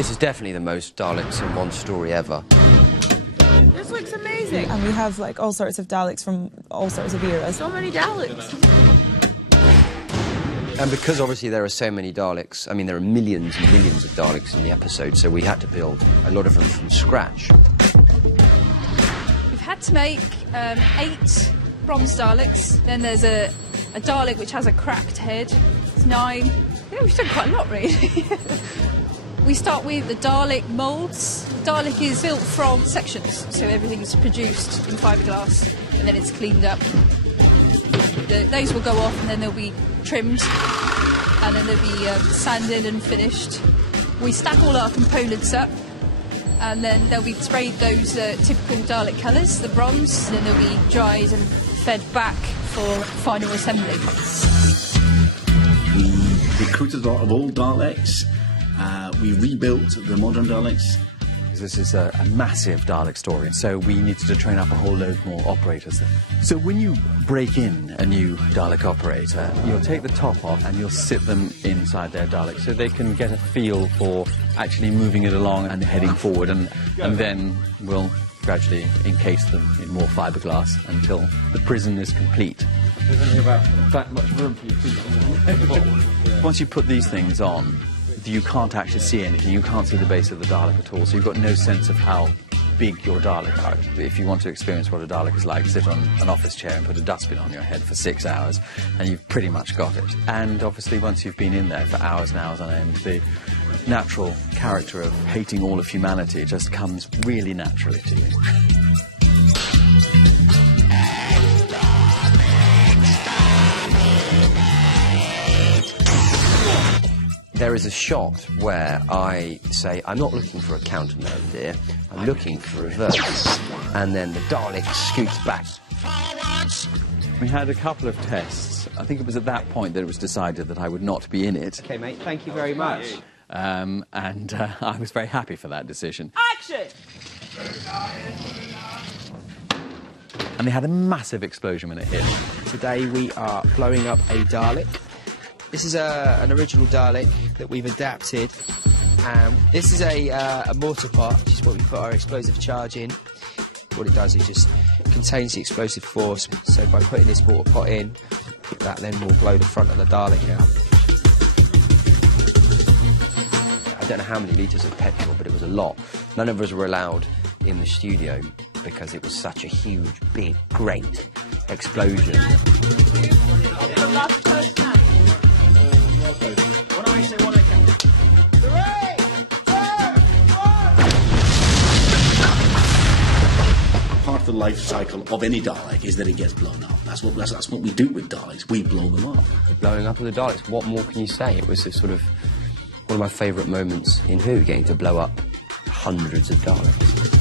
This is definitely the most Daleks in one story ever. This looks amazing. And we have like all sorts of Daleks from all sorts of eras. So many Daleks. And because obviously there are so many Daleks, I mean there are millions and millions of Daleks in the episode, so we had to build a lot of them from scratch. We've had to make 8 bronze Daleks. Then there's a Dalek which has a cracked head. It's 9. Yeah, we've done quite a lot really. We start with the Dalek moulds. The Dalek is built from sections, so everything's produced in fiberglass and then it's cleaned up. Those will go off and then they'll be trimmed and then they'll be sanded and finished. We stack all our components up and then they'll be sprayed those typical Dalek colours, the bronze, and then they'll be dried and fed back for final assembly. We recruited a lot of old Daleks. We rebuilt the modern Daleks. This is a massive Dalek story, so we needed to train up a whole load more operators. So when you break in a new Dalek operator, you'll take the top off and you'll sit them inside their Dalek so they can get a feel for actually moving it along and heading forward, and then we'll gradually encase them in more fiberglass until the prison is complete. There's only about that much room for your feet. Once you put these things on, you can't actually see anything. You can't see the base of the Dalek at all, so you've got no sense of how big your Dalek are. If you want to experience what a Dalek is like, sit on an office chair and put a dustbin on your head for 6 hours, and you've pretty much got it. And obviously, once you've been in there for hours and hours on end, the natural character of hating all of humanity just comes really naturally to you. There is a shot where I say, I'm not looking for a countermeasure, dear, I'm looking for reverse. And then the Dalek scoots back. We had a couple of tests. I think it was at that point that it was decided that I would not be in it. OK, mate, thank you very much. And I was very happy for that decision. Action! And they had a massive explosion when it hit. Today we are blowing up a Dalek. This is an original Dalek that we've adapted. This is a mortar pot, which is what we put our explosive charge in. What it does is just contains the explosive force. So by putting this water pot in, that then will blow the front of the Dalek out. I don't know how many litres of petrol, but it was a lot. None of us were allowed in the studio because it was such a huge, big, great explosion. Part of the life cycle of any Dalek is that it gets blown up. That's what we do with Daleks. We blow them up. Blowing up of the Daleks, what more can you say? It was sort of one of my favourite moments in Who, getting to blow up hundreds of Daleks.